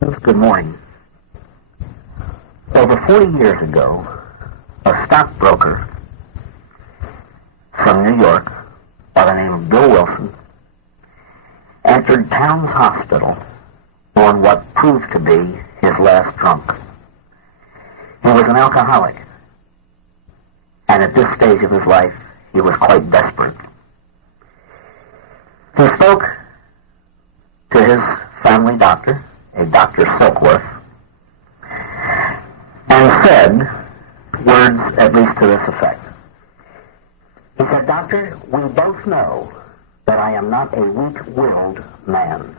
Good morning. Over 40 years ago, a stockbroker from New York by the name of Bill Wilson entered Towns Hospital on what proved to be his last drunk. He was an alcoholic, and at this stage of his life, he was quite desperate. He spoke to his family doctor, a Dr. Silkworth, and said words at least to this effect. He said, "Doctor, we both know that I am not a weak-willed man.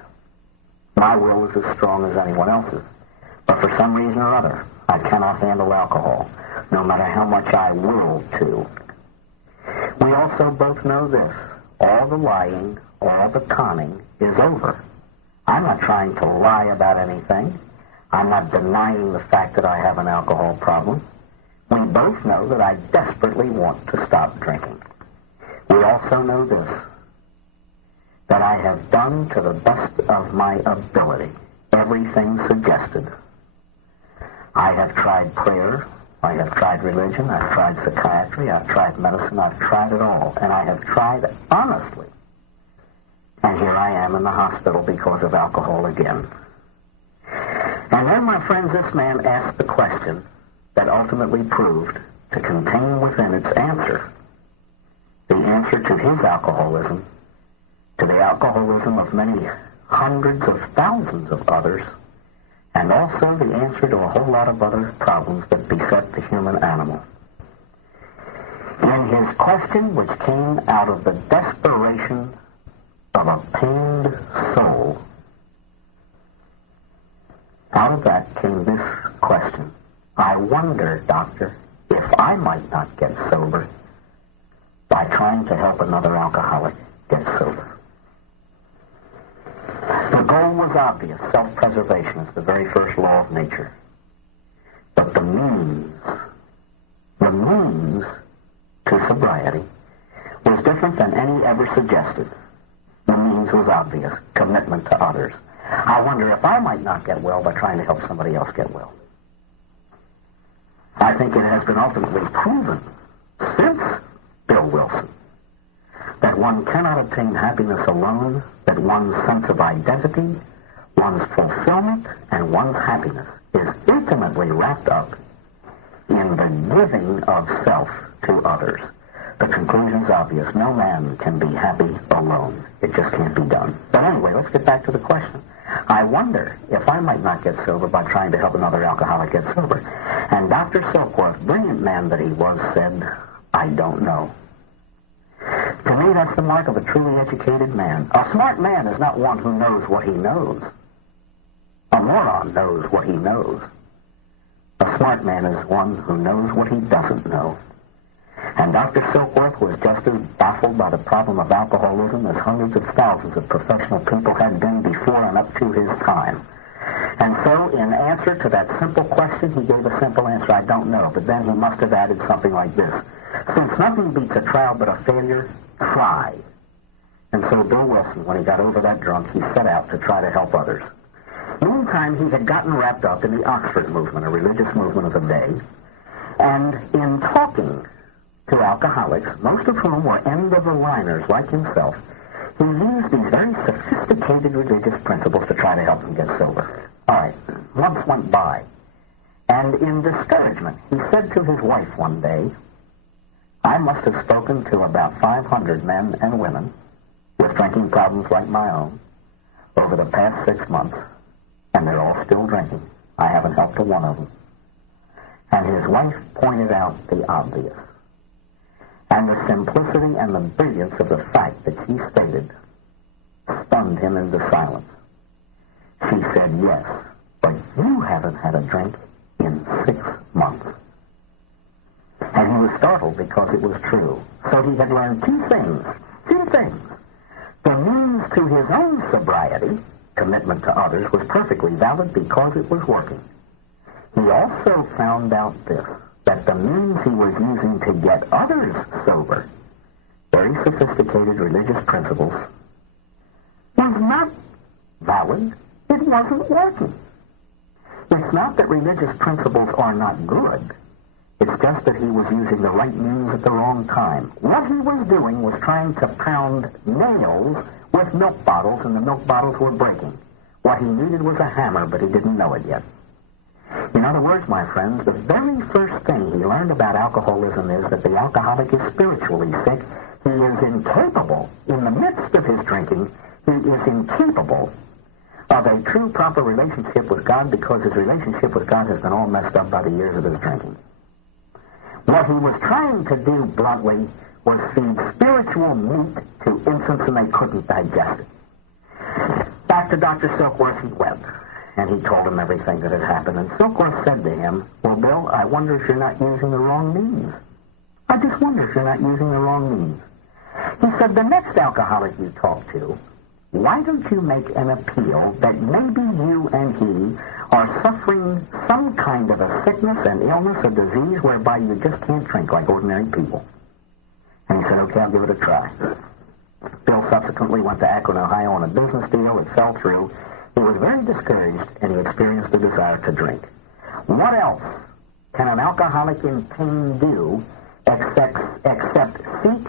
My will is as strong as anyone else's. But for some reason or other, I cannot handle alcohol, no matter how much I will to. We also both know this. All the lying, all the conning is over. I'm not trying to lie about anything. I'm not denying the fact that I have an alcohol problem. We both know that I desperately want to stop drinking. We also know this, that I have done to the best of my ability everything suggested. I have tried prayer, I have tried religion, I've tried psychiatry, I've tried medicine, I've tried it all, and I have tried honestly. And here I am in the hospital because of alcohol again." And then, my friends, this man asked the question that ultimately proved to contain within its answer the answer to his alcoholism, to the alcoholism of many hundreds of thousands of others, and also the answer to a whole lot of other problems that beset the human animal. In his question, which came out of the desperation of a pained soul, out of that came this question: "I wonder, doctor, if I might not get sober by trying to help another alcoholic get sober." The goal was obvious. Self-preservation is the very first law of nature. But the means to sobriety was different than any ever suggested. The means was obvious: commitment to others. I wonder if I might not get well by trying to help somebody else get well. I think it has been ultimately proven since Bill Wilson that one cannot obtain happiness alone, that one's sense of identity, one's fulfillment, and one's happiness is intimately wrapped up in the giving of self to others. The conclusion's obvious. No man can be happy alone. It just can't be done. But anyway, let's get back to the question. I wonder if I might not get sober by trying to help another alcoholic get sober. And Dr. Silkworth, brilliant man that he was, said, "I don't know." To me, that's the mark of a truly educated man. A smart man is not one who knows what he knows. A moron knows what he knows. A smart man is one who knows what he doesn't know. And Dr. Silkworth was just as baffled by the problem of alcoholism as hundreds of thousands of professional people had been before and up to his time. And so, in answer to that simple question, he gave a simple answer: "I don't know." But then he must have added something like this: "Since nothing beats a trial but a failure, try." And so Bill Wilson, when he got over that drunk, he set out to try to help others. Meantime, he had gotten wrapped up in the Oxford movement, a religious movement of the day, and in talking to alcoholics, most of whom were end-of-the-liners like himself, he used these very sophisticated religious principles to try to help them get sober. All right, months went by, and in discouragement, he said to his wife one day, "I must have spoken to about 500 men and women with drinking problems like my own over the past 6 months, and they're all still drinking. I haven't helped a one of them." And his wife pointed out the obvious. And the simplicity and the brilliance of the fact that she stated stunned him into silence. She said, "Yes, but you haven't had a drink in 6 months." And he was startled because it was true. So he had learned two things. The means to his own sobriety, commitment to others, was perfectly valid because it was working. He also found out this, that the means he was using to get others sober, very sophisticated religious principles, was not valid. It wasn't working. It's not that religious principles are not good. It's just that he was using the right means at the wrong time. What he was doing was trying to pound nails with milk bottles, and the milk bottles were breaking. What he needed was a hammer, but he didn't know it yet. In other words, my friends, the very first thing he learned about alcoholism is that the alcoholic is spiritually sick. He is incapable, in the midst of his drinking, he is incapable of a true, proper relationship with God because his relationship with God has been all messed up by the years of his drinking. What he was trying to do, bluntly, was feed spiritual meat to infants and they couldn't digest it. Back to Dr. Silkworth he went, and he told him everything that had happened. And Silkworth said to him, "Well, Bill, I wonder if you're not using the wrong means. I just wonder if you're not using the wrong means." He said, "The next alcoholic you talk to, why don't you make an appeal that maybe you and he are suffering some kind of a sickness, an illness, a disease whereby you just can't drink like ordinary people?" And he said, "Okay, I'll give it a try." Bill subsequently went to Akron, Ohio on a business deal. It fell through. He was very discouraged, and he experienced a desire to drink. What else can an alcoholic in pain do except seek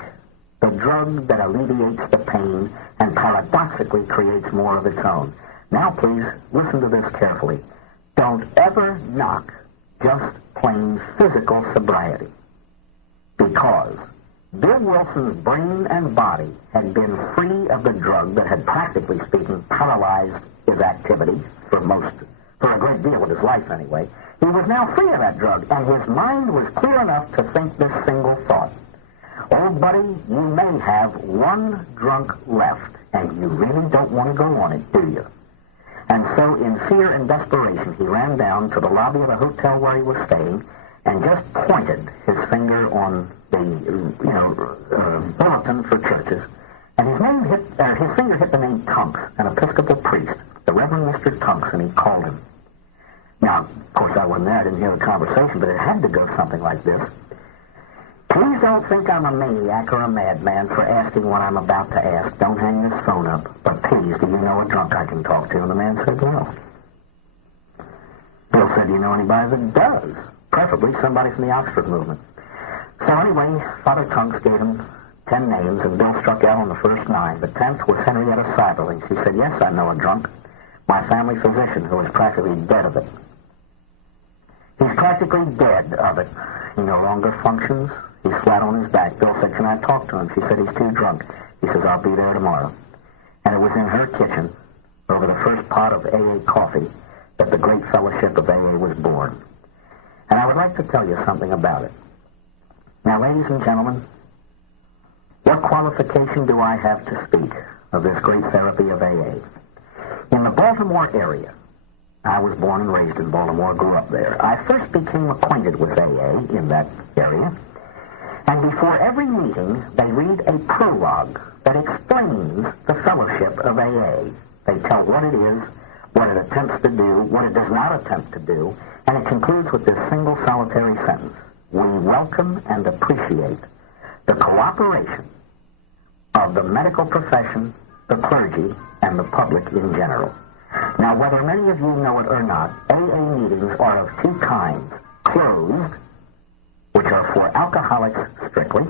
the drug that alleviates the pain and paradoxically creates more of its own? Now, please, listen to this carefully. Don't ever knock just plain physical sobriety, because Bill Wilson's brain and body had been free of the drug that had, practically speaking, paralyzed his activity for a great deal of his life anyway. He was now free of that drug, and his mind was clear enough to think this single thought: "Old buddy, you may have one drunk left, and you really don't want to go on it, do you?" And so, in fear and desperation, he ran down to the lobby of the hotel where he was staying and just pointed his finger on the, bulletin for churches. And his finger hit the name Tunks, an Episcopal priest, the Reverend Mr. Tunks, and he called him. Now, of course, I wasn't there. I didn't hear the conversation, but it had to go something like this: "Please don't think I'm a maniac or a madman for asking what I'm about to ask. Don't hang this phone up. But please, do you know a drunk I can talk to?" And the man said, "No." Bill said, "Do you know anybody that does? Preferably somebody from the Oxford movement." So anyway, Father Tunks gave him 10 names, and Bill struck out on the first 9. The 10th was Henrietta Seiberling. She said, "Yes, I know a drunk. My family physician, who is practically dead of it." He's practically dead of it. He no longer functions. He's flat on his back. Bill said, "Can I talk to him?" She said, "He's too drunk." He says, "I'll be there tomorrow." And it was in her kitchen, over the first pot of AA coffee, that the great fellowship of AA was born. And I would like to tell you something about it. Now, ladies and gentlemen, what qualification do I have to speak of this great therapy of AA? In the Baltimore area, I was born and raised in Baltimore, grew up there. I first became acquainted with AA in that area. And before every meeting, they read a prologue that explains the fellowship of AA. They tell what it is, what it attempts to do, what it does not attempt to do, and it concludes with this single solitary sentence: "We welcome and appreciate the cooperation of the medical profession, the clergy, and the public in general." Now, whether many of you know it or not, AA meetings are of two kinds: closed, which are for alcoholics strictly,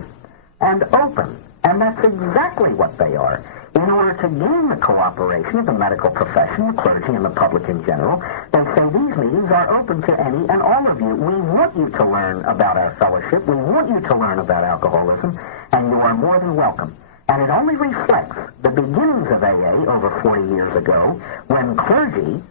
and open. And that's exactly what they are. In order to gain the cooperation of the medical profession, the clergy, and the public in general, they say these meetings are open to any and all of you. We want you to learn about our fellowship. We want you to learn about alcoholism, and you are more than welcome. And it only reflects the beginnings of AA over 40 years ago, when clergy,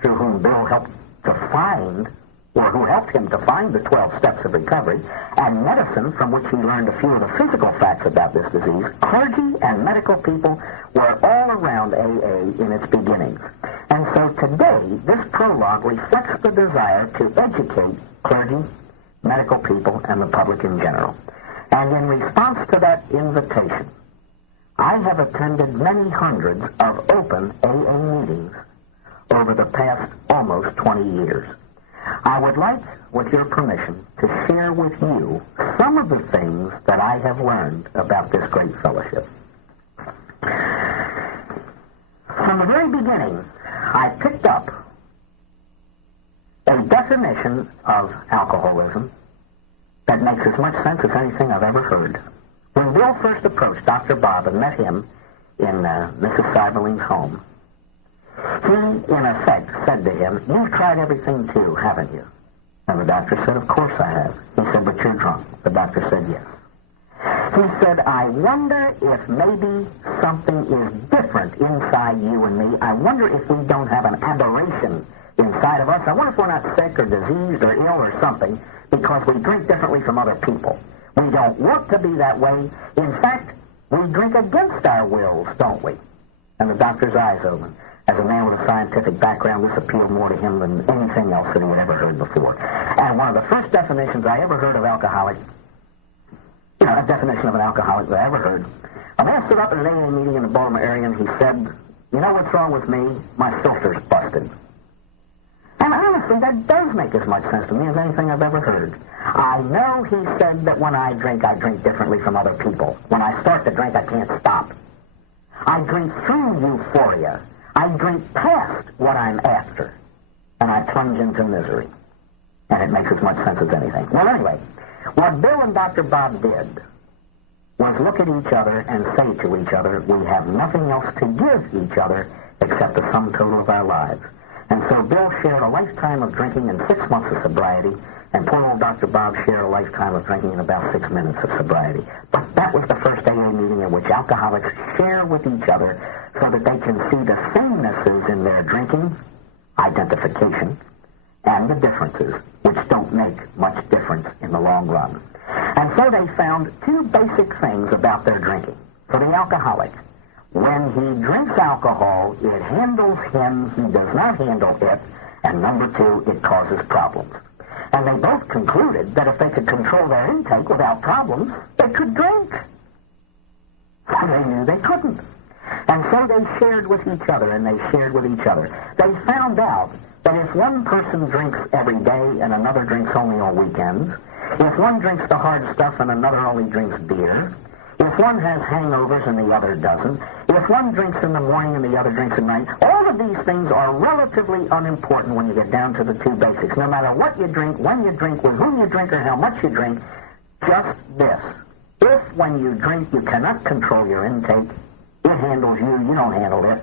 through whom Bill helped to find, or who helped him to find the 12 steps of recovery, and medicine, from which he learned a few of the physical facts about this disease, clergy and medical people were all around AA in its beginnings. And so today, this prologue reflects the desire to educate clergy, medical people, and the public in general. And in response to that invitation, I have attended many hundreds of open AA meetings over the past almost 20 years. I would like, with your permission, to share with you some of the things that I have learned about this great fellowship. From the very beginning, I picked up a definition of alcoholism that makes as much sense as anything I've ever heard. When Bill first approached Dr. Bob and met him in Mrs. Seiberling's home, he, in effect, said to him, "You've tried everything too, haven't you?" And the doctor said, "Of course I have." He said, "But you're drunk." The doctor said, "Yes." He said, "I wonder if maybe something is different inside you and me. I wonder if we don't have an aberration inside of us. I wonder if we're not sick or diseased or ill or something because we drink differently from other people. We don't want to be that way. In fact, we drink against our wills, don't we?" And the doctor's eyes opened. As a man with a scientific background, this appealed more to him than anything else that he had ever heard before. And one of the first definitions I ever heard of alcoholic, a definition of an alcoholic that I ever heard, a man stood up at an AA meeting in the Baltimore area and he said, "You know what's wrong with me? My filter's busted." And honestly, that does make as much sense to me as anything I've ever heard. I know, he said, that when I drink differently from other people. When I start to drink, I can't stop. I drink through euphoria. I drink past what I'm after. And I plunge into misery. And it makes as much sense as anything. Well, anyway, what Bill and Dr. Bob did was look at each other and say to each other, we have nothing else to give each other except the sum total of our lives. And so Bill shared a lifetime of drinking and 6 months of sobriety, and poor old Dr. Bob shared a lifetime of drinking in about 6 minutes of sobriety. But that was the first AA meeting in which alcoholics share with each other so that they can see the samenesses in their drinking, identification, and the differences, which don't make much difference in the long run. And so they found two basic things about their drinking. For the alcoholic, when he drinks alcohol, it handles him, he does not handle it, and number two, it causes problems. And they both concluded that if they could control their intake without problems, they could drink. But they knew they couldn't. And so they shared with each other, and they shared with each other. They found out that if one person drinks every day and another drinks only on weekends, if one drinks the hard stuff and another only drinks beer, if one has hangovers and the other doesn't, if one drinks in the morning and the other drinks at night, all of these things are relatively unimportant when you get down to the two basics. No matter what you drink, when you drink, with whom you drink, or how much you drink, just this. If when you drink you cannot control your intake, it handles you, you don't handle it.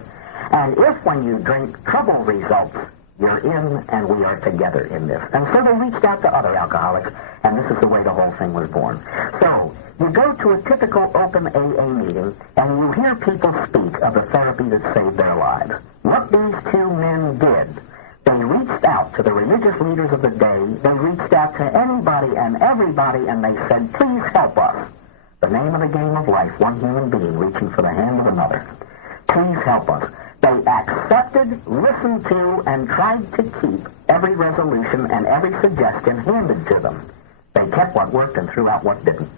And if when you drink trouble results, you're in and we are together in this. And so they reached out to other alcoholics, and this is the way the whole thing was born. So, you go to a typical open AA meeting, and you hear people speak of the therapy that saved their lives. What these two men did, they reached out to the religious leaders of the day, they reached out to anybody and everybody, and they said, please help us. The name of the game of life, one human being reaching for the hand of another. Please help us. They accepted, listened to, and tried to keep every resolution and every suggestion handed to them. They kept what worked and threw out what didn't.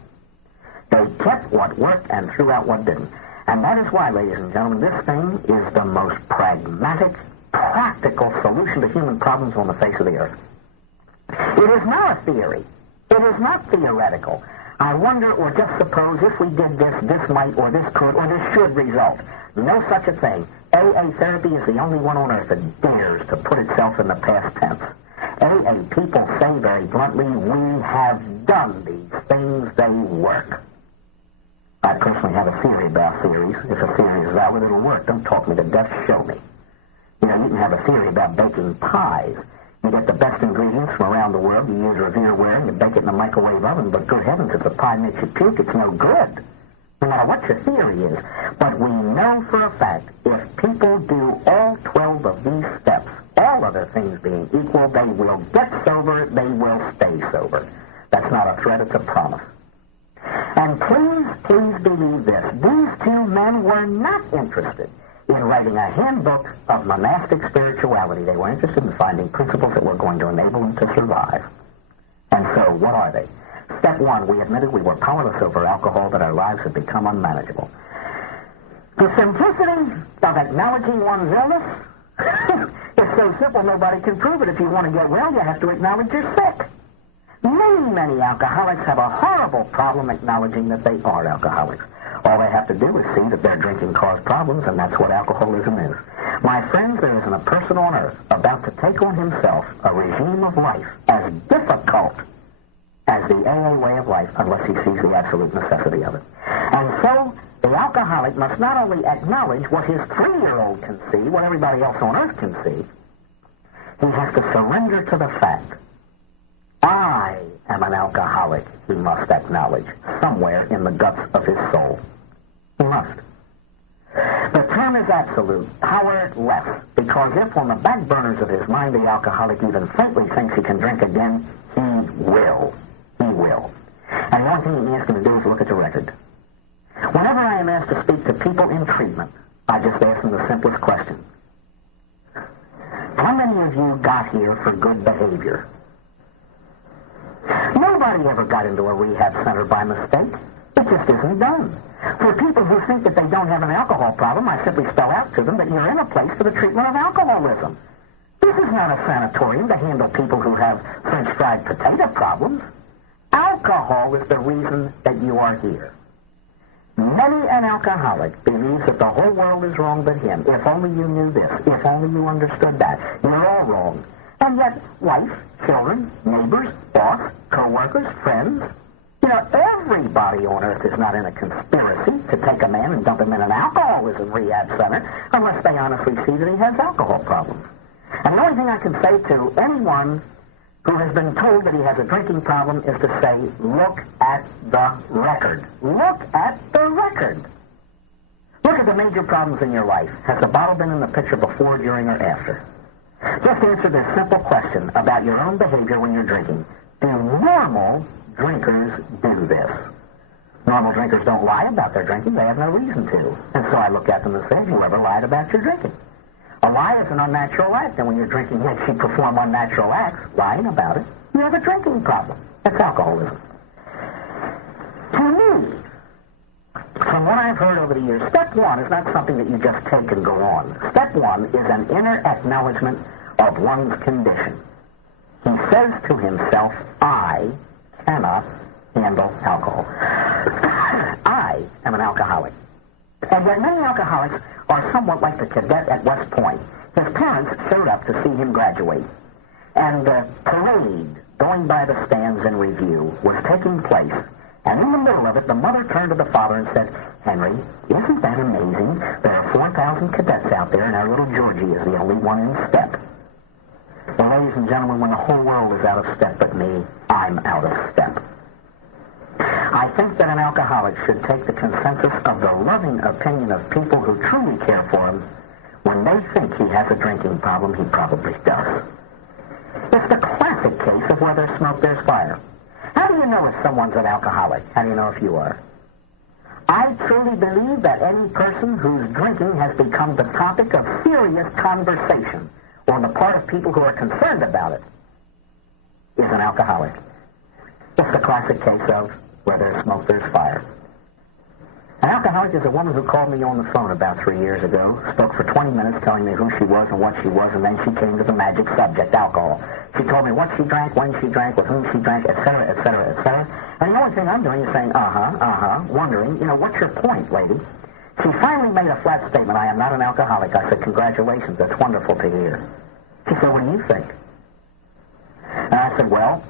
They kept what worked and threw out what didn't. And that is why, ladies and gentlemen, this thing is the most pragmatic, practical solution to human problems on the face of the earth. It is not a theory. It is not theoretical. I wonder, or just suppose, if we did this, this might, or this could, or this should result. No such a thing. AA therapy is the only one on earth that dares to put itself in the past tense. AA people say very bluntly, we have done these things, they work. I personally have a theory about theories. If a theory is valid, it'll work. Don't talk me to death, show me. You can have a theory about baking pies. You get the best ingredients from around the world, you use Revereware, and you bake it in the microwave oven, but good heavens, if the pie makes you puke, it's no good. No matter what your theory is. But we know for a fact, if people do all 12 of these steps, all other things being equal, they will get sober, they will stay sober. That's not a threat, it's a promise. And please believe this. These two men were not interested in writing a handbook of monastic spirituality. They were interested in finding principles that were going to enable them to survive. And so, what are they? Step one, we admitted we were powerless over alcohol, that our lives had become unmanageable. The simplicity of acknowledging one's illness, it's so simple nobody can prove it. If you want to get well, you have to acknowledge you're sick. Many alcoholics have a horrible problem acknowledging that they are alcoholics. Or All they have to do is see that their drinking caused problems, and that's what alcoholism is. My friends, there isn't a person on earth about to take on himself a regime of life as difficult as the AA way of life unless he sees the absolute necessity of it. And so the alcoholic must not only acknowledge what his 3-year-old can see, what everybody else on earth can see, he has to surrender to the fact. I am an alcoholic, he must acknowledge, somewhere in the guts of his soul. He must. The term is absolute, powerless, because if on the back burners of his mind the alcoholic even faintly thinks he can drink again, he will. He will. And the only thing he asks him to do is look at the record. Whenever I am asked to speak to people in treatment, I just ask them the simplest question. How many of you got here for good behavior? Nobody ever got into a rehab center by mistake. It just isn't done. For people who think that they don't have an alcohol problem, I simply spell out to them that you're in a place for the treatment of alcoholism. This is not a sanatorium to handle people who have French fried potato problems. Alcohol is the reason that you are here. Many an alcoholic believes that the whole world is wrong but him. If only you knew this. If only you understood that. You're all wrong. And yet, wife, children, neighbors, boss, co-workers, friends, everybody on earth is not in a conspiracy to take a man and dump him in an alcoholism rehab center unless they honestly see that he has alcohol problems. And the only thing I can say to anyone who has been told that he has a drinking problem is to say, look at the record. Look at the record. Look at the major problems in your life. Has the bottle been in the picture before, during, or after? Just answer this simple question about your own behavior when you're drinking. Do normal drinkers do this? Normal drinkers don't lie about their drinking. They have no reason to. And so I look at them and say, have you ever lied about your drinking? A lie is an unnatural act, and when you're drinking makes you perform unnatural acts, lying about it, you have a drinking problem. That's alcoholism. To me, from what I've heard over the years, step one is not something that you just take and go on. Step one is an inner acknowledgement of one's condition. He says to himself, I cannot handle alcohol. I am an alcoholic. And yet many alcoholics are somewhat like the cadet at West Point. His parents showed up to see him graduate. And the parade going by the stands in review was taking place. And in the middle of it, the mother turned to the father and said, Henry, isn't that amazing? There are 4,000 cadets out there, and our little Georgie is the only one in step. Well, ladies and gentlemen, when the whole world is out of step but me, I'm out of step. I think that an alcoholic should take the consensus of the loving opinion of people who truly care for him. When they think he has a drinking problem, he probably does. It's the classic case of where there's smoke, there's fire. How do you know if someone's an alcoholic? How do you know if you are? I truly believe that any person whose drinking has become the topic of serious conversation on the part of people who are concerned about it is an alcoholic. It's the classic case of where there's smoke, there's fire. An alcoholic is a woman who called me on the phone about 3 years ago, spoke for 20 minutes telling me who she was and what she was, and then she came to the magic subject, alcohol. She told me what she drank, when she drank, with whom she drank, etc., etc., etc. And the only thing I'm doing is saying, wondering, what's your point, lady? She finally made a flat statement, I am not an alcoholic. I said, congratulations, that's wonderful to hear. She said, what do you think? And I said, well,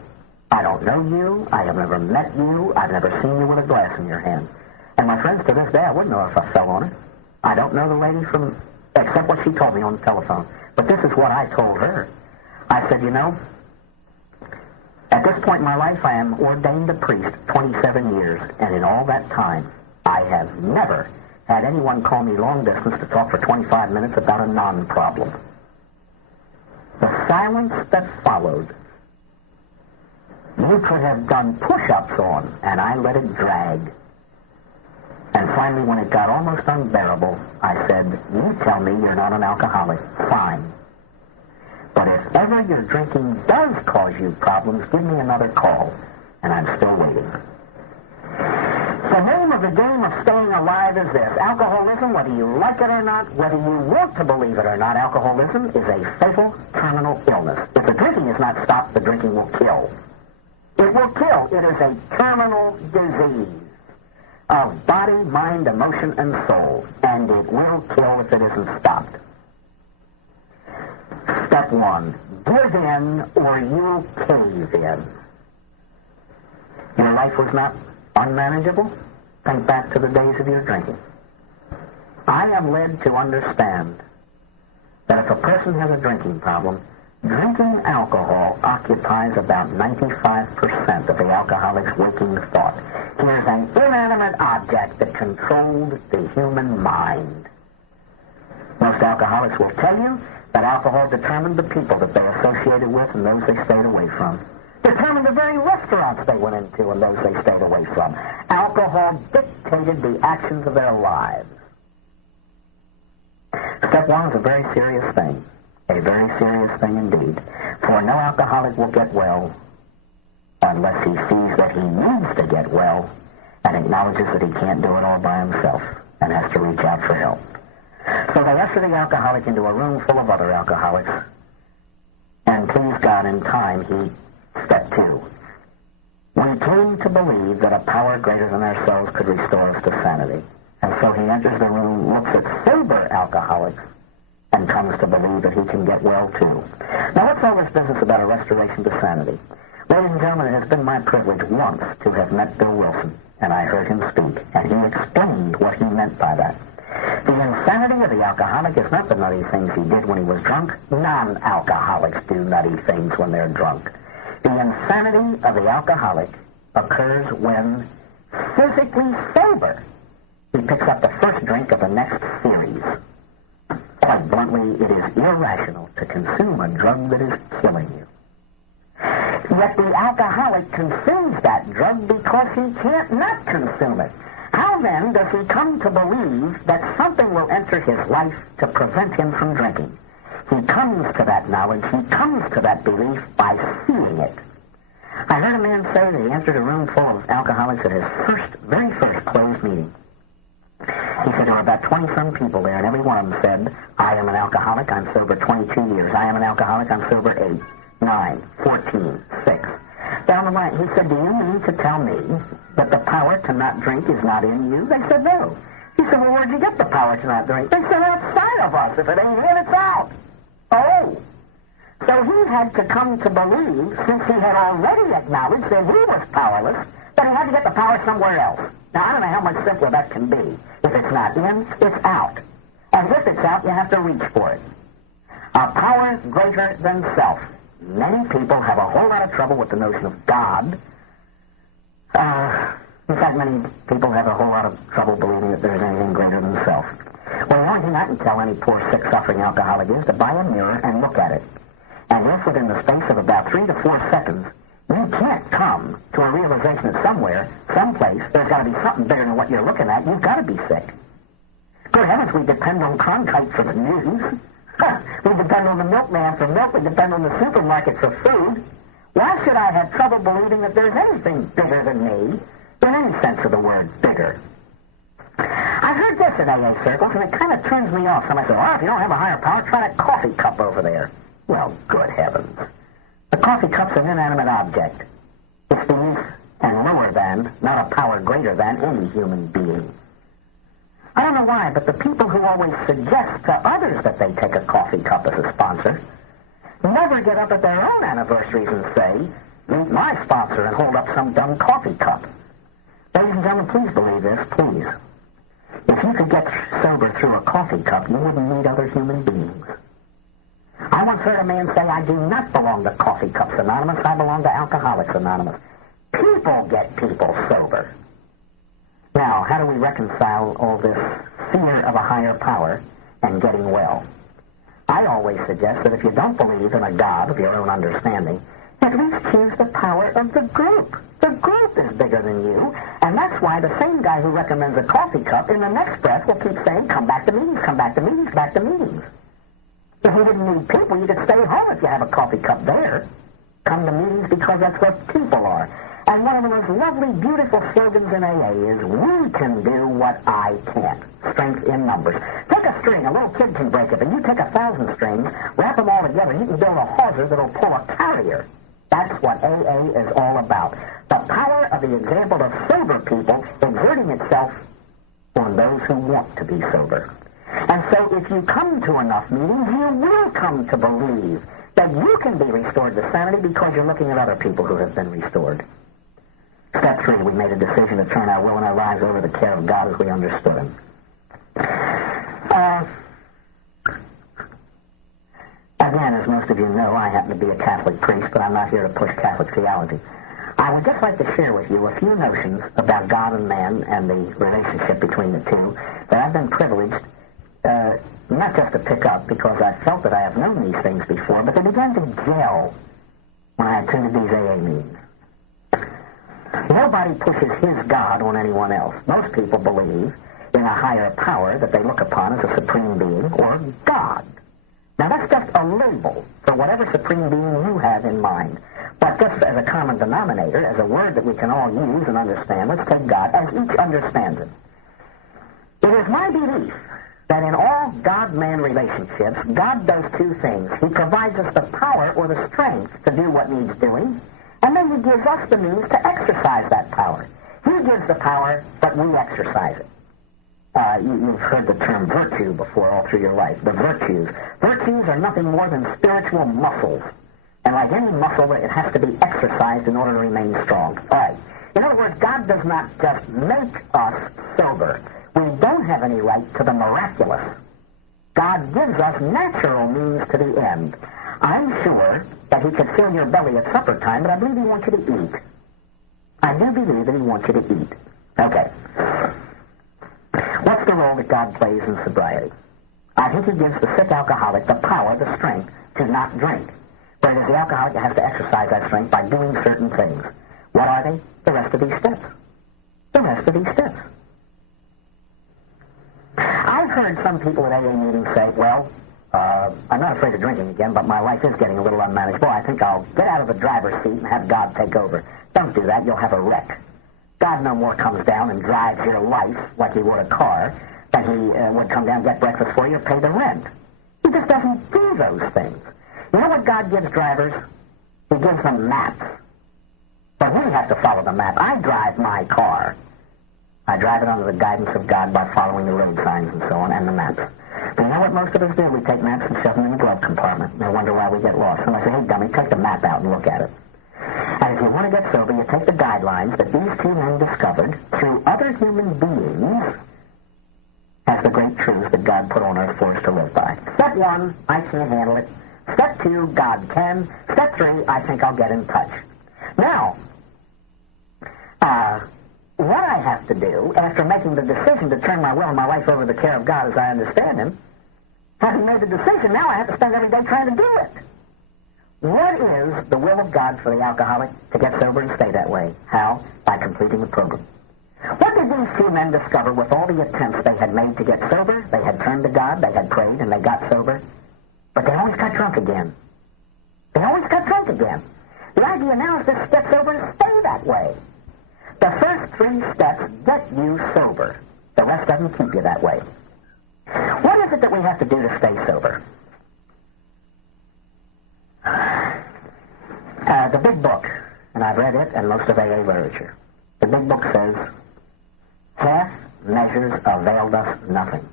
I don't know you, I have never met you, I've never seen you with a glass in your hand. And my friends, to this day, I wouldn't know if I fell on it. I don't know the lady except what she told me on the telephone. But this is what I told her. I said, at this point in my life, I am ordained a priest 27 years, and in all that time, I have never had anyone call me long distance to talk for 25 minutes about a non-problem. The silence that followed, you could have done push-ups on, and I let it drag. And finally, when it got almost unbearable, I said, you tell me you're not an alcoholic. Fine. But if ever your drinking does cause you problems, give me another call. And I'm still waiting. The name of the game of staying alive is this. Alcoholism, whether you like it or not, whether you want to believe it or not, alcoholism is a fatal terminal illness. If the drinking is not stopped, the drinking will kill. It will kill. It is a terminal disease. of body, mind, emotion, and soul, and it will kill if it isn't stopped. Step 1, give in or you'll cave in. Your life was not unmanageable? Think back to the days of your drinking. I am led to understand that if a person has a drinking problem, drinking alcohol occupies about 95% of the alcoholic's waking thought. Here's an inanimate object that controlled the human mind. Most alcoholics will tell you that alcohol determined the people that they associated with and those they stayed away from. Determined the very restaurants they went into and those they stayed away from. Alcohol dictated the actions of their lives. Step 1 is a very serious thing. A very serious thing indeed. For no alcoholic will get well unless he sees that he needs to get well and acknowledges that he can't do it all by himself and has to reach out for help. So they usher the alcoholic into a room full of other alcoholics, and please God, in time, step 2. We came to believe that a power greater than ourselves could restore us to sanity. And so he enters the room, looks at sober alcoholics, and comes to believe that he can get well too. Now, what's all this business about a restoration to sanity? Ladies and gentlemen, it has been my privilege once to have met Bill Wilson, and I heard him speak, and he explained what he meant by that. The insanity of the alcoholic is not the nutty things he did when he was drunk. Non-alcoholics do nutty things when they're drunk. The insanity of the alcoholic occurs when, physically sober, he picks up the first drink of the next series. Quite bluntly, it is irrational to consume a drug that is killing you. Yet the alcoholic consumes that drug because he can't not consume it. How then does he come to believe that something will enter his life to prevent him from drinking? He comes to that knowledge, he comes to that belief by seeing it. I heard a man say that he entered a room full of alcoholics at his very first closed meeting. He said there were about 20-some people there, and every one of them said, I am an alcoholic, I'm sober 22 years. I am an alcoholic, I'm sober 8, 9, 14, 6. Down the line, he said, do you mean to tell me that the power to not drink is not in you? They said, no. He said, well, where'd you get the power to not drink? They said, outside of us. If it ain't in, it's out. Oh. So he had to come to believe, since he had already acknowledged that he was powerless, that he had to get the power somewhere else. Now, I don't know how much simpler that can be. If it's not in, it's out. And if it's out, you have to reach for it. A power greater than self. Many people have a whole lot of trouble with the notion of God. In fact, many people have a whole lot of trouble believing that there's anything greater than self. Well, the only thing I can tell any poor, sick, suffering alcoholic is to buy a mirror and look at it. And if within the space of about 3 to 4 seconds, you can't come to a realization that somewhere, someplace, there's got to be something bigger than what you're looking at, you've got to be sick. Good heavens, we depend on Cronkite for the news. We depend on the milkman for milk. We depend on the supermarket for food. Why should I have trouble believing that there's anything bigger than me, in any sense of the word bigger? I heard this in AA circles, and it kind of turns me off. Somebody said, well, if you don't have a higher power, try that coffee cup over there. Well, good heavens. The coffee cup's an inanimate object. It's beneath and lower than, not a power greater than, any human being. I don't know why, but the people who always suggest to others that they take a coffee cup as a sponsor never get up at their own anniversaries and say, meet my sponsor, and hold up some dumb coffee cup. Ladies and gentlemen, please believe this, please. If you could get sober through a coffee cup, you wouldn't need other human beings. I once heard a man say, I do not belong to Coffee Cups Anonymous, I belong to Alcoholics Anonymous. People get people sober. Now, how do we reconcile all this fear of a higher power and getting well? I always suggest that if you don't believe in a God of your own understanding, at least choose the power of the group. The group is bigger than you, and that's why the same guy who recommends a coffee cup in the next breath will keep saying, come back to meetings, come back to meetings, back to meetings. If you didn't need people, you could stay home if you have a coffee cup there. Come to meetings because that's what people are. And one of the most lovely, beautiful slogans in AA is, we can do what I can't. Strength in numbers. Take a string, a little kid can break it, and you take 1,000 strings, wrap them all together, and you can build a hawser that'll pull a carrier. That's what AA is all about. The power of the example of sober people exerting itself on those who want to be sober. And so if you come to enough meetings, you will come to believe that you can be restored to sanity because you're looking at other people who have been restored. Step 3, we made a decision to turn our will and our lives over to the care of God as we understood Him. Again, as most of you know, I happen to be a Catholic priest, but I'm not here to push Catholic theology. I would just like to share with you a few notions about God and man and the relationship between the two that I've been privileged not just to pick up because I felt that I have known these things before, but they began to gel when I attended these AA meetings. Nobody pushes his God on anyone else. Most people believe in a higher power that they look upon as a supreme being or God. Now, that's just a label for whatever supreme being you have in mind. But just as a common denominator, as a word that we can all use and understand, let's take God as each understands it. It is my belief that in all God-man relationships, God does two things. He provides us the power or the strength to do what needs doing, and then He gives us the means to exercise that power. He gives the power, but we exercise it. You've heard the term virtue before all through your life. The virtues. Virtues are nothing more than spiritual muscles. And like any muscle, it has to be exercised in order to remain strong. All right. In other words, God does not just make us sober. We don't have any right to the miraculous. God gives us natural means to the end. I'm sure that He could fill your belly at supper time, but I believe He wants you to eat. I do believe that He wants you to eat. Okay. What's the role that God plays in sobriety? I think He gives the sick alcoholic the power, the strength, to not drink. Whereas the alcoholic has to exercise that strength by doing certain things. What are they? The rest of these steps. The rest of these steps. I've heard some people at AA meetings say, well, I'm not afraid of drinking again, but my life is getting a little unmanageable. I think I'll get out of the driver's seat and have God take over. Don't do that. You'll have a wreck. God no more comes down and drives your life like He would a car than He would come down, get breakfast for you, or pay the rent. He just doesn't do those things. You know what God gives drivers? He gives them maps. But we have to follow the map. I drive my car. I drive it under the guidance of God by following the road signs and so on, and the maps. But you know what most of us do? We take maps and shove them in the glove compartment, and I wonder why we get lost. And I say, hey, dummy, take the map out and look at it. And if you want to get sober, you take the guidelines that these two men discovered through other human beings as the great truths that God put on earth for us to live by. Step 1, I can't handle it. Step 2, God can. Step 3, I think I'll get in touch. Now, what I have to do, after making the decision to turn my will and my life over to the care of God as I understand Him, having made the decision, now I have to spend every day trying to do it. What is the will of God for the alcoholic? To get sober and stay that way. How? By completing the program. What did these two men discover with all the attempts they had made to get sober? They had turned to God, they had prayed, and they got sober. But they always got drunk again. They always got drunk again. The idea now is to get sober and stay that way. The first 3 steps get you sober. The rest of them keep you that way. What is it that we have to do to stay sober? The big book, and I've read it and most of AA literature. The big book says, half measures availed us nothing.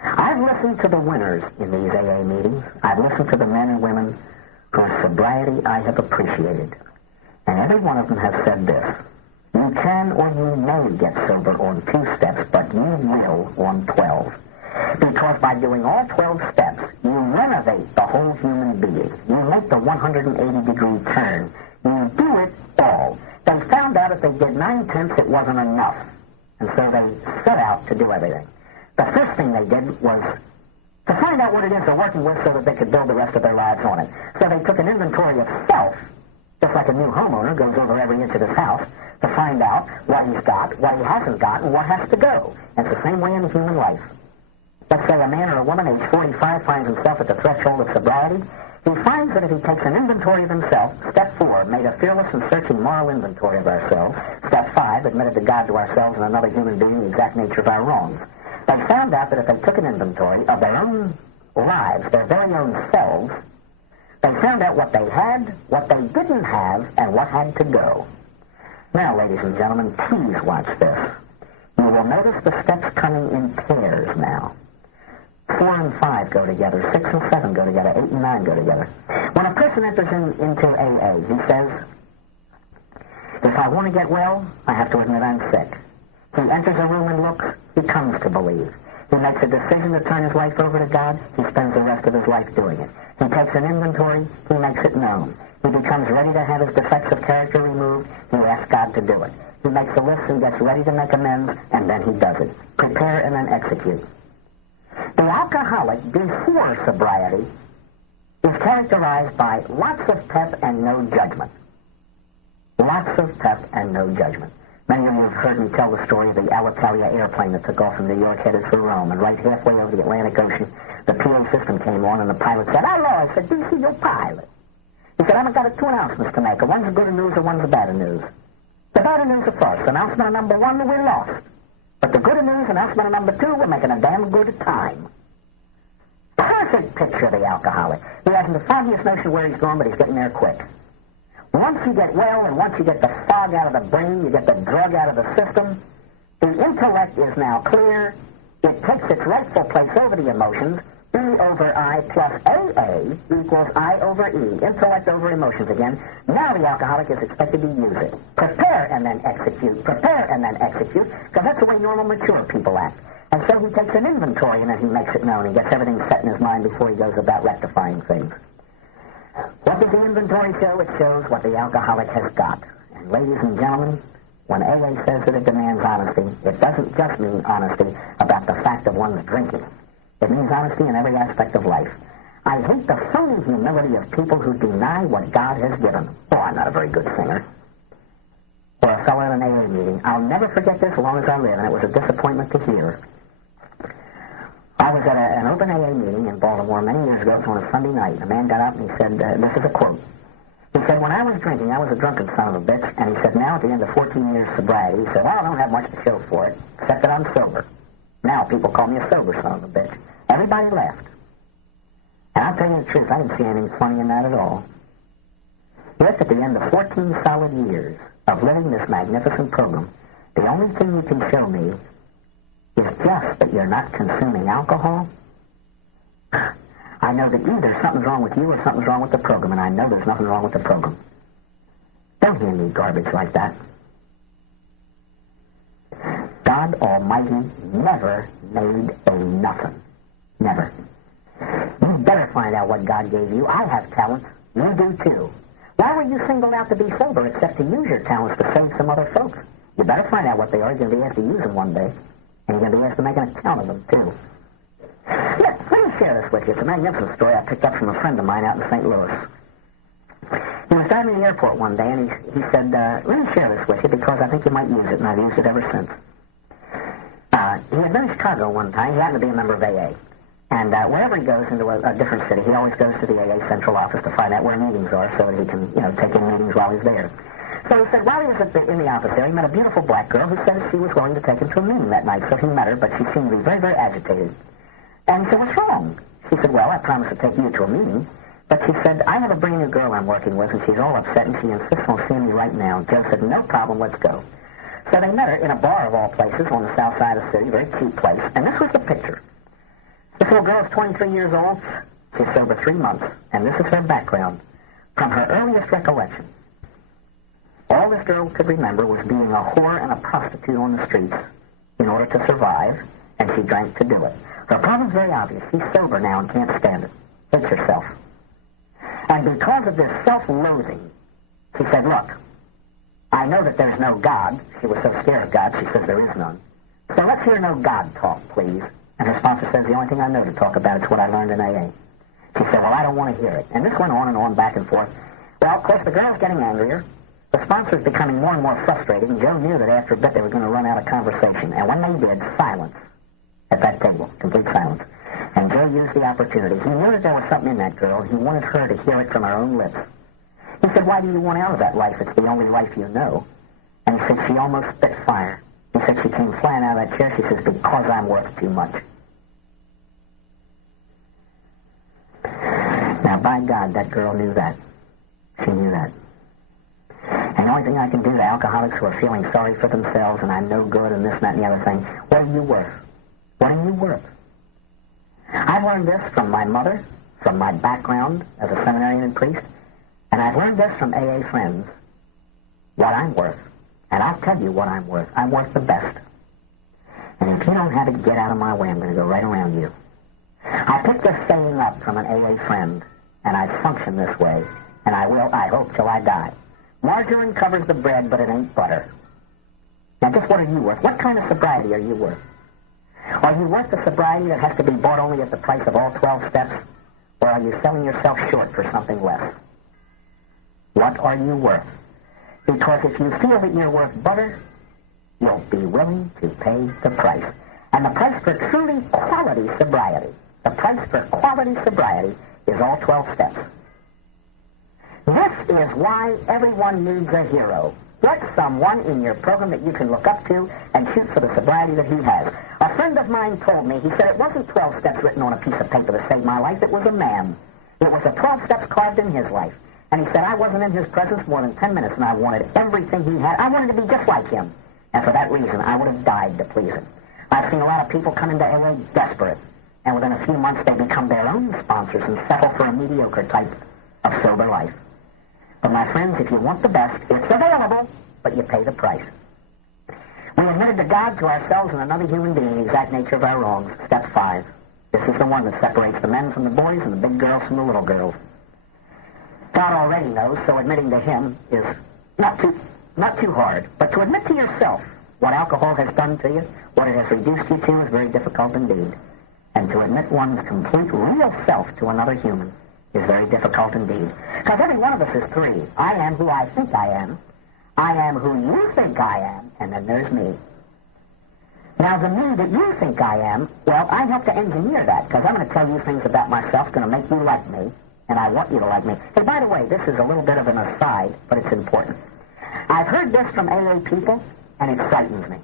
I've listened to the winners in these AA meetings. I've listened to the men and women whose sobriety I have appreciated. And every one of them has said this: you can or you may get sober on 2 steps, but you will on 12. Because by doing all 12 steps, you renovate the whole human being. You make the 180-degree turn. You do it all. They found out if they did 9/10, it wasn't enough. And so they set out to do everything. The first thing they did was to find out what it is they're working with so that they could build the rest of their lives on it. So they took an inventory of self, just like a new homeowner goes over every inch of his house, to find out what he's got, what he hasn't got, and what has to go. And it's the same way in human life. Let's say a man or a woman age 45 finds himself at the threshold of sobriety. He finds that if he takes an inventory of himself, step 4, made a fearless and searching moral inventory of ourselves, step 5, admitted to God to ourselves and another human being the exact nature of our wrongs. They found out that if they took an inventory of their own lives, their very own selves, They found out what they had, what they didn't have, and what had to go. Now, ladies and gentlemen, please watch this. You will notice the steps coming in pairs now. 4 and 5 go together, 6 and 7 go together, 8 and 9 go together. When a person enters into AA, he says, if I want to get well, I have to admit I'm sick. He enters a room and looks, he comes to believe. He makes a decision to turn his life over to God, he spends the rest of his life doing it. He takes an inventory, he makes it known. He becomes ready to have his defects of character removed, he asks God to do it. He makes a list and gets ready to make amends, and then he does it. Prepare and then execute. The alcoholic, before sobriety, is characterized by lots of pep and no judgment. Lots of pep and no judgment. Many of you have heard me tell the story of the Alitalia airplane that took off from New York headed for Rome, and right halfway over the Atlantic Ocean, the PA system came on, and the pilot said, hello. I said, DC, you're pilot. He said, I've got 2 announcements to make. One's the good news and one's the bad news. The bad news is first. Announcement number 1, we're lost. But the good news, announcement number 2, we're making a damn good time. Perfect picture of the alcoholic. He hasn't the foggiest notion where he's going, but he's getting there quick. Once you get well and once you get the fog out of the brain, you get the drug out of the system, the intellect is now clear. It takes its rightful place over the emotions. E over I plus AA equals I over E. Intellect over emotions again. Now the alcoholic is expected to use it. Prepare and then execute. Prepare and then execute. Because that's the way normal, mature people act. And so he takes an inventory and then he makes it known. He gets everything set in his mind before he goes about rectifying things. What does the inventory show? It shows what the alcoholic has got. And ladies and gentlemen, when AA says that it demands honesty, it doesn't just mean honesty about the fact of one's drinking. It means honesty in every aspect of life. I hate the phony humility of people who deny what God has given them. Oh, I'm not a very good singer. Or a fellow in an AA meeting. I'll never forget this as long as I live, and it was a disappointment to hear. I was at an open AA meeting in Baltimore many years ago. It was on a Sunday night. A man got up and he said, this is a quote. He said, when I was drinking, I was a drunken son of a bitch. And he said, now at the end of 14 years sobriety, he said, well, I don't have much to show for it, except that I'm sober. Now people call me a sober son of a bitch. Everybody laughed. And I'll tell you the truth, I didn't see anything funny in that at all. Yes, at the end of 14 solid years of living this magnificent program, the only thing you can show me is just that you're not consuming alcohol. I know that either something's wrong with you or something's wrong with the program, and I know there's nothing wrong with the program. Don't hand me garbage like that. God Almighty never made a nothing. Never. You better find out what God gave you. I have talents. You do too. Why were you singled out to be sober except to use your talents to save some other folks? You better find out what they are. You're going to be asked to use them one day. And you're going to be asked to make an account of them, too. Let me share this with you. It's a magnificent story I picked up from a friend of mine out in St. Louis. He was driving to the airport one day, and he said, let me share this with you because I think you might use it, and I've used it ever since. He had been in Chicago one time. He happened to be a member of AA. And wherever he goes into a different city, he always goes to the AA central office to find out where meetings are so that he can, take in meetings while he's there. So he said while he was in the office there, he met a beautiful black girl who said she was willing to take him to a meeting that night. So he met her, but she seemed to be very, very agitated. And he said, what's wrong? She said, well, I promised to take you to a meeting. But she said, I have a brand new girl I'm working with, and she's all upset, and she insists on seeing me right now. Joe said, no problem, let's go. So they met her in a bar of all places on the south side of the city, very cheap place. And this was the picture. This little girl is 23 years old. She's sober 3 months. And this is her background. From her earliest recollection, all this girl could remember was being a whore and a prostitute on the streets in order to survive, and she drank to do it. Her problem's very obvious. She's sober now and can't stand it. Hates herself. And because of this self-loathing, she said, look, I know that there's no God. She was so scared of God, she says there is none. So let's hear no God talk, please. And her sponsor says, the only thing I know to talk about is what I learned in AA. She said, well, I don't want to hear it. And this went on and on, back and forth. Well, of course, the girl's getting angrier. The sponsor's becoming more and more frustrated, and Joe knew that after a bit they were going to run out of conversation. And when they did, silence at that table, complete silence. And Joe used the opportunity. He knew that there was something in that girl. He wanted her to hear it from her own lips. He said, why do you want out of that life? It's the only life you know. And he said, she almost spit fire. He said, she came flying out of that chair. She says, because I'm worth too much. Now, by God, that girl knew that. She knew that. And the only thing I can do to alcoholics who are feeling sorry for themselves and I'm no good and this, and that, and the other thing, what are you worth? What are you worth? I've learned this from my mother, from my background as a seminarian and priest, and I've learned this from AA friends, what I'm worth. And I'll tell you what I'm worth. I'm worth the best. And if you don't have it, get out of my way. I'm going to go right around you. I picked this saying up from an AA friend, and I function this way, and I will, I hope, till I die. Margarine covers the bread, but it ain't butter. Now, just what are you worth? What kind of sobriety are you worth? Are you worth the sobriety that has to be bought only at the price of all 12 steps? Or are you selling yourself short for something less? What are you worth? Because if you feel that you're worth butter, you'll be willing to pay the price. And the price for truly quality sobriety, the price for quality sobriety is all 12 steps. This is why everyone needs a hero. Get someone in your program that you can look up to and shoot for the sobriety that he has. A friend of mine told me, he said, it wasn't 12 steps written on a piece of paper that saved my life, it was a man. It was the 12 steps carved in his life. And he said, I wasn't in his presence more than 10 minutes, and I wanted everything he had. I wanted to be just like him. And for that reason, I would have died to please him. I've seen a lot of people come into AA desperate, and within a few months they become their own sponsors and settle for a mediocre type of sober life. But my friends, if you want the best, it's available, but you pay the price. We admitted to God, to ourselves, and another human being the exact nature of our wrongs. Step 5. This is the one that separates the men from the boys and the big girls from the little girls. God already knows, so admitting to him is not too hard. But to admit to yourself what alcohol has done to you, what it has reduced you to, is very difficult indeed. And to admit one's complete real self to another human is very difficult indeed. Because every one of us is three. I am who I think I am who you think I am, and then there's me. Now, the me that you think I am, well, I have to engineer that, because I'm going to tell you things about myself going to make you like me, and I want you to like me. Hey, by the way, this is a little bit of an aside, but it's important. I've heard this from AA people, and it frightens me.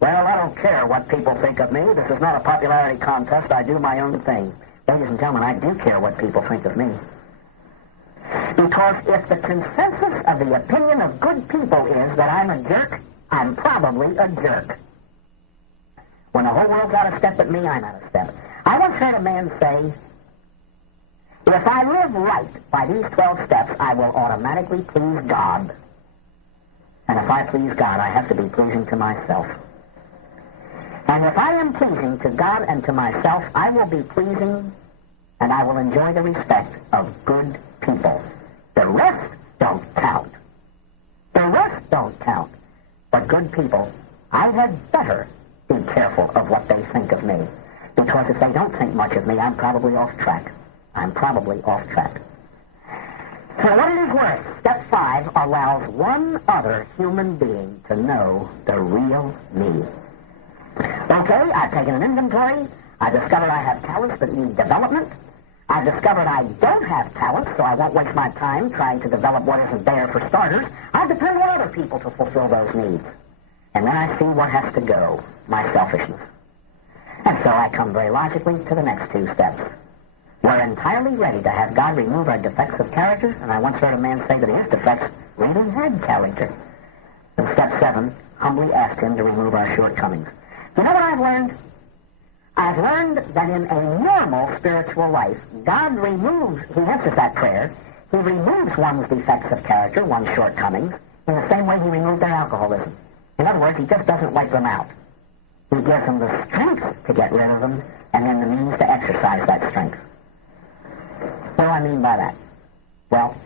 Well, I don't care what people think of me. This is not a popularity contest. I do my own thing. Ladies and gentlemen, I do care what people think of me. Because if the consensus of the opinion of good people is that I'm a jerk, I'm probably a jerk. When the whole world's out of step with me, I'm out of step. I once heard a man say, if I live right by these 12 steps, I will automatically please God. And if I please God, I have to be pleasing to myself. And if I am pleasing to God and to myself, I will be pleasing and I will enjoy the respect of good people. The rest don't count. The rest don't count. But good people, I had better be careful of what they think of me. Because if they don't think much of me, I'm probably off track. I'm probably off track. For what it is worth, step 5 allows one other human being to know the real me. Okay, I've taken an inventory. I discovered I have talents that need development. I've discovered I don't have talents, so I won't waste my time trying to develop what isn't there for starters. I'll depend on other people to fulfill those needs. And then I see what has to go, my selfishness. And so I come very logically to the next 2 steps. We're entirely ready to have God remove our defects of character, and I once heard a man say that his defects really had character. In step 7, humbly ask him to remove our shortcomings. You know what I've learned? I've learned that in a normal spiritual life, God removes, he answers that prayer, he removes one's defects of character, one's shortcomings, in the same way he removed their alcoholism. In other words, he just doesn't wipe them out. He gives them the strength to get rid of them, and then the means to exercise that strength. What do I mean by that? Well,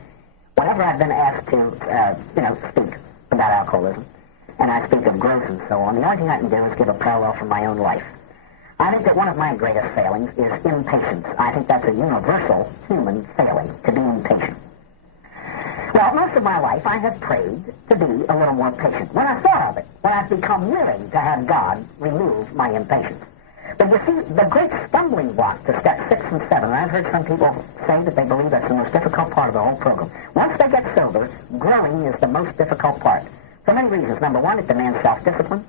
whenever I've been asked to, speak about alcoholism, and I speak of growth and so on, the only thing I can do is give a parallel from my own life. I think that one of my greatest failings is impatience. I think that's a universal human failing, to be impatient. Well, most of my life I have prayed to be a little more patient. When I thought of it, when I've become willing to have God remove my impatience. But you see, the great stumbling block to step 6 and 7, and I've heard some people say that they believe that's the most difficult part of the whole program. Once they get sober, growing is the most difficult part. For many reasons. Number 1, it demands self-discipline.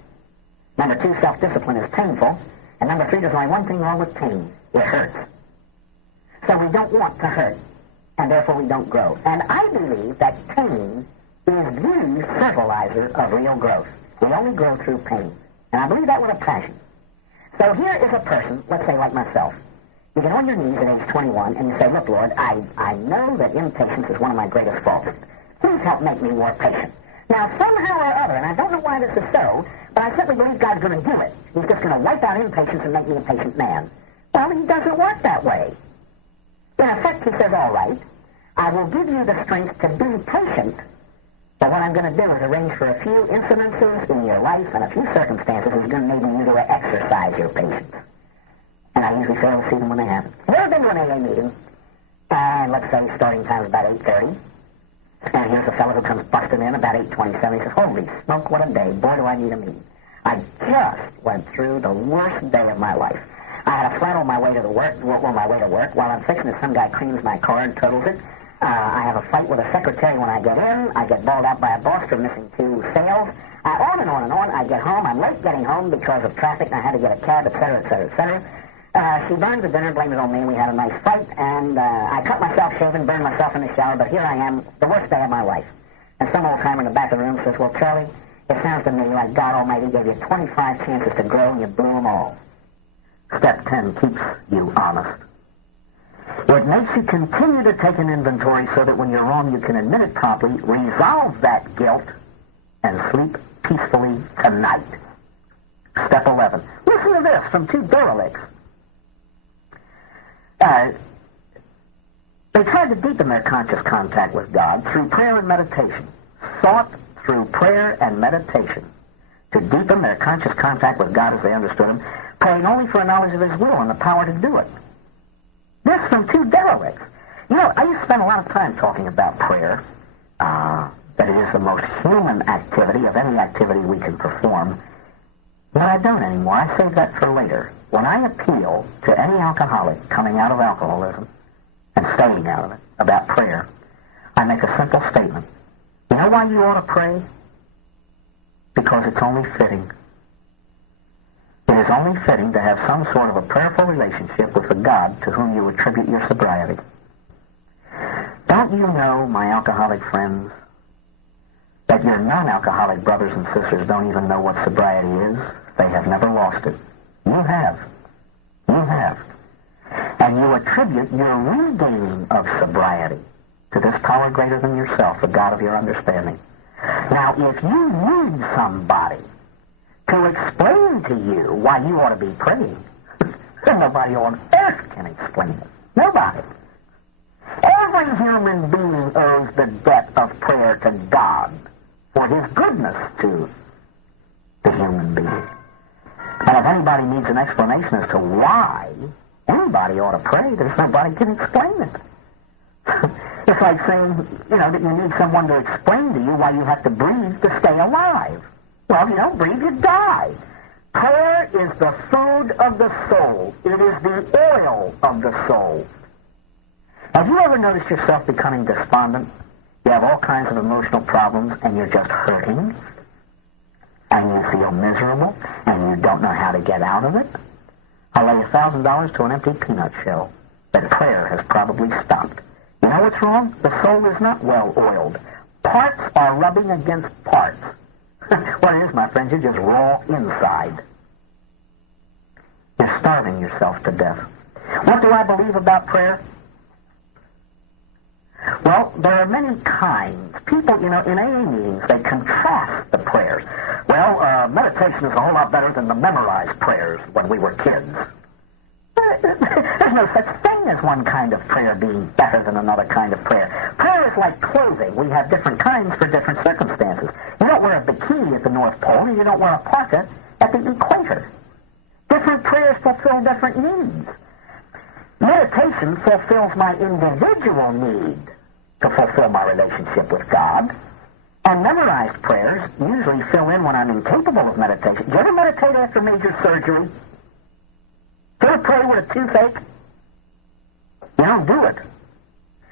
Number 2, self-discipline is painful. And number 3, there's only one thing wrong with pain. It hurts. So we don't want to hurt. and therefore we don't grow. And I believe that pain is the fertilizer of real growth. We only grow through pain. And I believe that with a passion. So here is a person, let's say like myself. You get on your knees at age 21 and you say, look, Lord, I know that impatience is one of my greatest faults. Please help make me more patient. Now, somehow or other, and I don't know why this is so, but I simply believe God's going to do it. He's just going to wipe out impatience and make me a patient man. Well, he doesn't work that way. In effect, he says, all right, I will give you the strength to be patient, but what I'm going to do is arrange for a few incidences in your life and a few circumstances that's going to enable you to exercise your patience. And I usually fail to see them when they happen. I've never been to an AA meeting, and let's say starting time is about 8:30, and here's a fellow who comes busting in about 8:27. He says, holy smoke, what a day. Boy, do I need a meeting. I just went through the worst day of my life. I had a flat on my way to work. While I'm fixing it, some guy cleans my car and totals it. I have a fight with a secretary when I get in. I get bawled out by a boss for missing 2 sales. On and on and on. I get home. I'm late getting home because of traffic, and I had to get a cab, etc., etc., etc. She burns the dinner, blames it on me, and we had a nice fight. And I cut myself shaving, burned myself in the shower, but here I am, the worst day of my life. And some old timer in the back of the room says, well, Charlie, it sounds to me like God Almighty gave you 25 chances to grow, and you blew them all. Step 10 keeps you honest. It makes you continue to take an inventory so that when you're wrong, you can admit it promptly, resolve that guilt, and sleep peacefully tonight. Step 11. Listen to this from 2 derelicts. They tried to deepen their conscious contact with God through prayer and meditation. Sought through prayer and meditation to deepen their conscious contact with God as they understood Him, praying only for a knowledge of His will and the power to do it. This from 2 derelicts. You know, I used to spend a lot of time talking about prayer, that it is the most human activity of any activity we can perform. But I don't anymore. I save that for later. When I appeal to any alcoholic coming out of alcoholism and staying out of it about prayer, I make a simple statement. You know why you ought to pray? Because it's only fitting. It is only fitting to have some sort of a prayerful relationship with the God to whom you attribute your sobriety. Don't you know, my alcoholic friends, that your non-alcoholic brothers and sisters don't even know what sobriety is? They have never lost it. You have. You have. And you attribute your regaining of sobriety to this power greater than yourself, the God of your understanding. Now, if you need somebody to explain to you why you ought to be praying, then nobody on earth can explain it. Nobody. Every human being owes the debt of prayer to God for His goodness to the human being. And if anybody needs an explanation as to why anybody ought to pray, there's nobody can explain it. It's like saying, that you need someone to explain to you why you have to breathe to stay alive. Well, if you don't breathe, you die. Prayer is the food of the soul. It is the oil of the soul. Have you ever noticed yourself becoming despondent? You have all kinds of emotional problems, and you're just hurting, and you feel miserable, and you don't know how to get out of it? I'll lay $1,000 to an empty peanut shell that prayer has probably stopped. You know what's wrong? The soul is not well oiled. Parts are rubbing against parts. What it is, my friends, you're just raw inside. You're starving yourself to death. What do I believe about prayer? Well, there are many kinds. People, in AA meetings, they contrast the prayers. Well, meditation is a whole lot better than the memorized prayers when we were kids. There's no such thing as one kind of prayer being better than another kind of prayer. Prayer is like clothing. We have different kinds for different circumstances. You don't wear a bikini at the North Pole, and you don't wear a parka at the equator. Different prayers fulfill different needs. Meditation fulfills my individual need to fulfill my relationship with God. And memorized prayers usually fill in when I'm incapable of meditation. Do you ever meditate after major surgery? Do you ever pray with a toothache? You don't do it.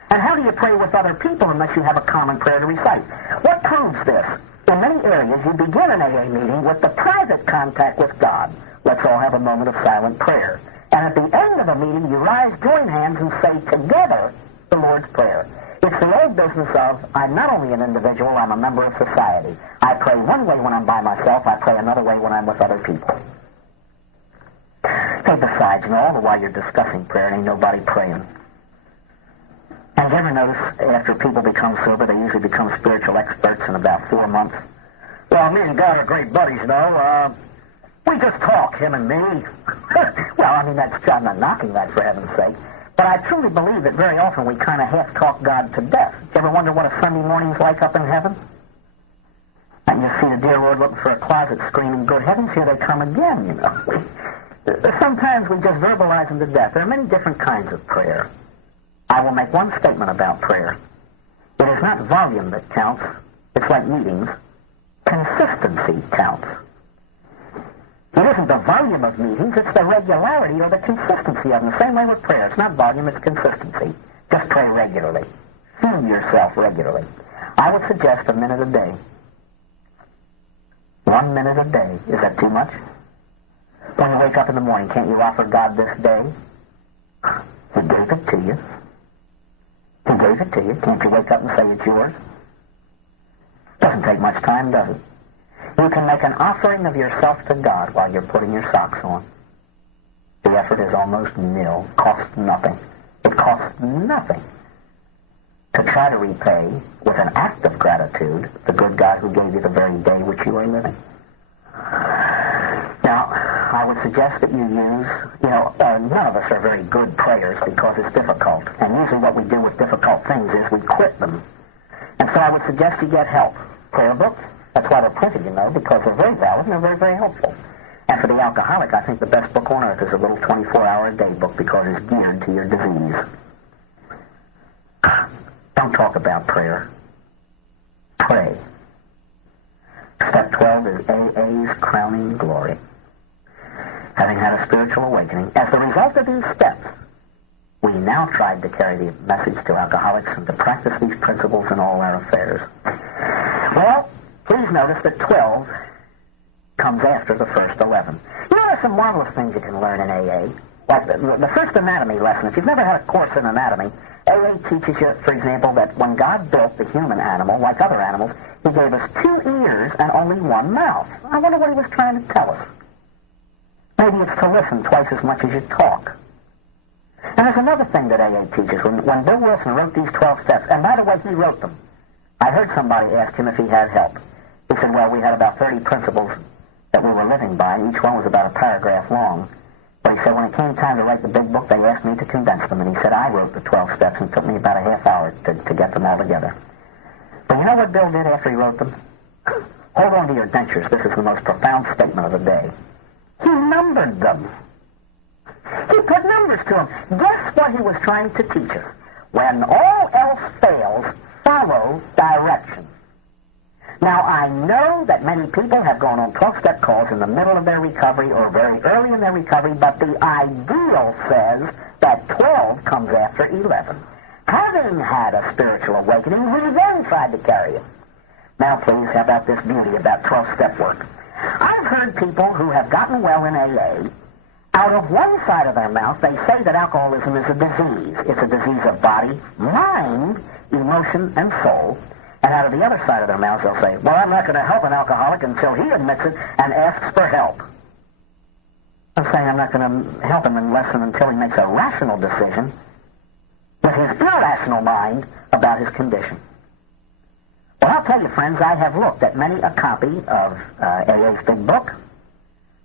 And how do you pray with other people unless you have a common prayer to recite? What proves this? In many areas, you begin an AA meeting with the private contact with God. Let's all have a moment of silent prayer. And at the end of the meeting, you rise, join hands, and say together, the Lord's Prayer. It's the old business of, I'm not only an individual, I'm a member of society. I pray one way when I'm by myself, I pray another way when I'm with other people. Hey, besides, all the while you're discussing prayer, ain't nobody praying. And you ever notice after people become sober, they usually become spiritual experts in about 4 months? Well, me and God are great buddies, we just talk, him and me. Well, I mean, I'm not knocking that, for heaven's sake. But I truly believe that very often we kind of half-talk God to death. Do you ever wonder what a Sunday morning's like up in heaven? And you see the dear Lord looking for a closet screaming, good heavens, here they come again, Sometimes we just verbalize them to death. There are many different kinds of prayer. I will make one statement about prayer. It is not volume that counts. It's like meetings. Consistency counts. It isn't the volume of meetings, it's the regularity or the consistency of them. The same way with prayer. It's not volume, it's consistency. Just pray regularly. Feed yourself regularly. I would suggest a minute a day. 1 minute a day. Is that too much? When you wake up in the morning, can't you offer God this day? He gave it to you. He gave it to you. Can't you wake up and say it's yours? Doesn't take much time, does it? You can make an offering of yourself to God while you're putting your socks on. The effort is almost nil. Costs nothing. It costs nothing to try to repay with an act of gratitude the good God who gave you the very day which you are living. Now, I would suggest that you use, none of us are very good prayers because it's difficult. And usually what we do with difficult things is we quit them. And so I would suggest you get help. Prayer books. That's why they're printed, because they're very valid and they're very, very helpful. And for the alcoholic, I think the best book on earth is a little 24-hour-a-day book because it's geared to your disease. Don't talk about prayer. Pray. Step 12 is AA's crowning glory. Having had a spiritual awakening, as the result of these steps, we now tried to carry the message to alcoholics and to practice these principles in all our affairs. Well, please notice that 12 comes after the first 11. There's some marvelous things you can learn in AA. Like the first anatomy lesson. If you've never had a course in anatomy, AA teaches you, for example, that when God built the human animal, like other animals, he gave us 2 ears and only 1 mouth. I wonder what he was trying to tell us. Maybe it's to listen twice as much as you talk. And there's another thing that AA teaches. When Bill Wilson wrote these 12 steps, and by the way, he wrote them, I heard somebody ask him if he had help. He said, well, we had about 30 principles that we were living by, and each one was about a paragraph long. But he said, when it came time to write the big book, they asked me to condense them. And he said, I wrote the 12 steps, and it took me about a half hour to get them all together. But you know what Bill did after he wrote them? Hold on to your dentures. This is the most profound statement of the day. He numbered them. He put numbers to them. Guess what he was trying to teach us? When all else fails, follow directions. Now, I know that many people have gone on 12-step calls in the middle of their recovery or very early in their recovery, but the ideal says that 12 comes after 11. Having had a spiritual awakening, we then tried to carry it. Now, please, how about this beauty about 12-step work? I've heard people who have gotten well in AA, out of one side of their mouth, they say that alcoholism is a disease. It's a disease of body, mind, emotion, and soul. And out of the other side of their mouths, they'll say, well, I'm not going to help an alcoholic until he admits it and asks for help. I'm saying I'm not going to help him until he makes a rational decision with his irrational mind about his condition. Well, I'll tell you, friends, I have looked at many a copy of AA's big book.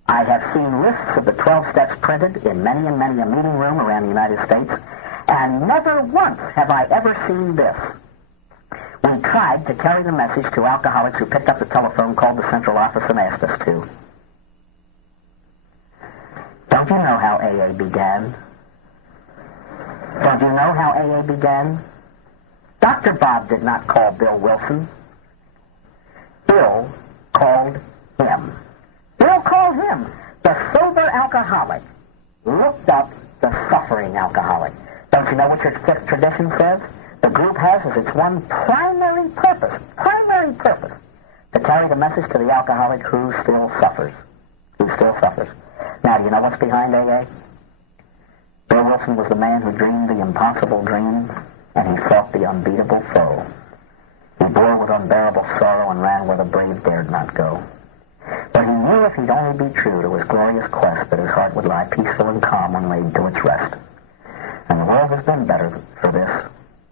I have seen lists of the 12 steps printed in many and many a meeting room around the United States, and never once have I ever seen this. We tried to carry the message to alcoholics who picked up the telephone, called the central office, and asked us to. Don't you know how AA began? Don't you know how AA began? Dr. Bob did not call Bill Wilson. Bill called him. Bill called him. The sober alcoholic looked up the suffering alcoholic. Don't you know what your fifth tradition says? The group has as its one primary purpose, to carry the message to the alcoholic who still suffers. Now, do you know what's behind AA? Bill Wilson was the man who dreamed the impossible dream and he fought the unbeatable foe. He bore with unbearable sorrow and ran where the brave dared not go. But he knew if he'd only be true to his glorious quest that his heart would lie peaceful and calm when laid to its rest. And the world has been better for this,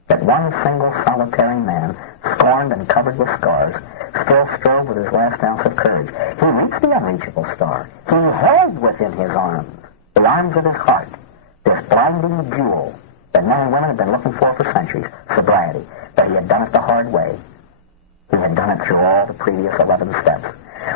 that one single solitary man, scorned and covered with scars, still strove with his last ounce of courage. He reached the unreachable star. He held within his arms, the arms of his heart, this blinding jewel that men and women had been looking for centuries, sobriety. But he had done it the hard way. He had done it through all the previous 11 steps.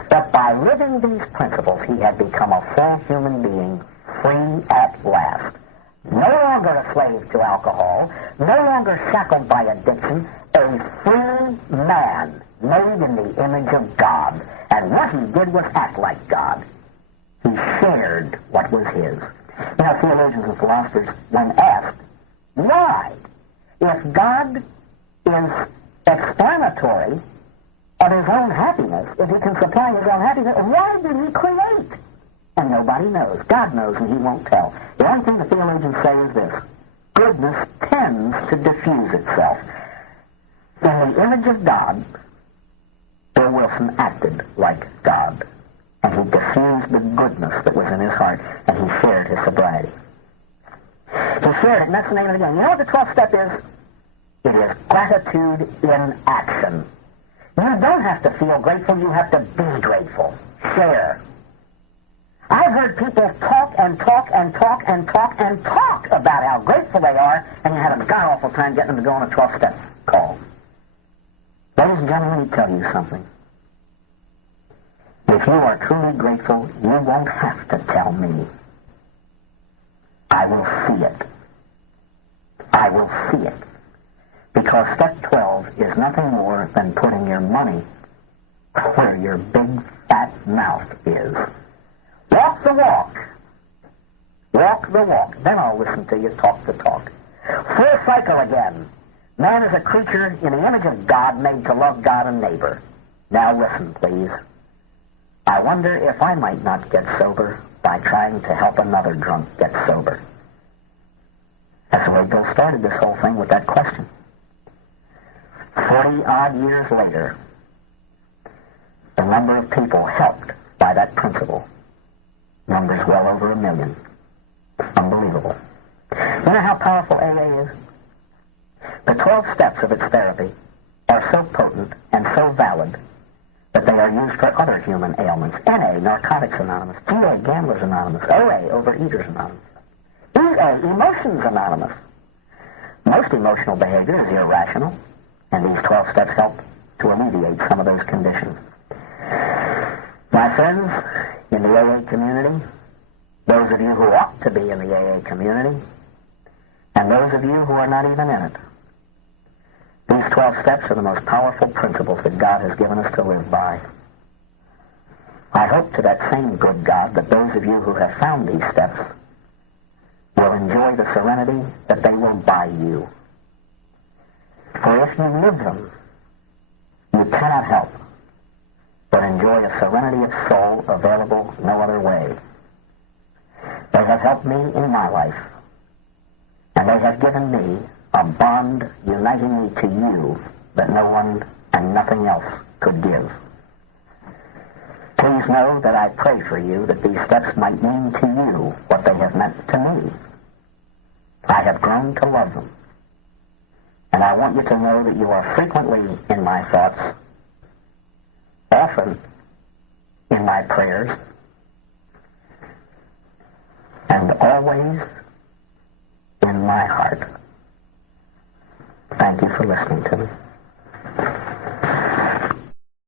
But by living these principles, he had become a full human being, free at last. No longer a slave to alcohol, no longer shackled by addiction, a free man made in the image of God. And what he did was act like God. He shared what was his. You know, theologians and philosophers, when asked, why? If God is explanatory of his own happiness, if he can supply his own happiness, why did he create? And nobody knows. God knows, and he won't tell. The only thing the theologians say is this: goodness tends to diffuse itself. In the image of God, Bill Wilson acted like God, and he diffused the goodness that was in his heart, and he shared his sobriety. He shared it, and that's the name of the game. You know what the 12th step is? It is gratitude in action. You don't have to feel grateful, you have to be grateful. Share. I've heard people talk and talk and talk and talk and talk about how grateful they are, and you have a god-awful time getting them to go on a 12-step call. Ladies and gentlemen, let me tell you something. If you are truly grateful, you won't have to tell me. I will see it. I will see it. Because step 12 is nothing more than putting your money where your big fat mouth is. Walk the walk. Walk the walk. Then I'll listen to you talk the talk. Full cycle again. Man is a creature in the image of God, made to love God and neighbor. Now listen, please. I wonder if I might not get sober by trying to help another drunk get sober. That's the way Bill started this whole thing, with that question. 40-odd years later, the number of people helped by that principle numbers well over 1 million. Unbelievable. You know how powerful AA is? The 12 steps of its therapy are so potent and so valid that they are used for other human ailments. NA, Narcotics Anonymous. GA, Gamblers Anonymous. OA, Overeaters Anonymous. EA, Emotions Anonymous. Most emotional behavior is irrational, and these 12 steps help to alleviate some of those conditions. My friends in the AA community, those of you who ought to be in the AA community, and those of you who are not even in it, these 12 steps are the most powerful principles that God has given us to live by. I hope to that same good God that those of you who have found these steps will enjoy the serenity that they will buy you. For if you live them, you cannot help but enjoy a serenity of soul available no other way. They have helped me in my life, and they have given me a bond uniting me to you that no one and nothing else could give. Please know that I pray for you that these steps might mean to you what they have meant to me. I have grown to love them, and I want you to know that you are frequently in my thoughts, often in my prayers, and always in my heart. Thank you for listening to me.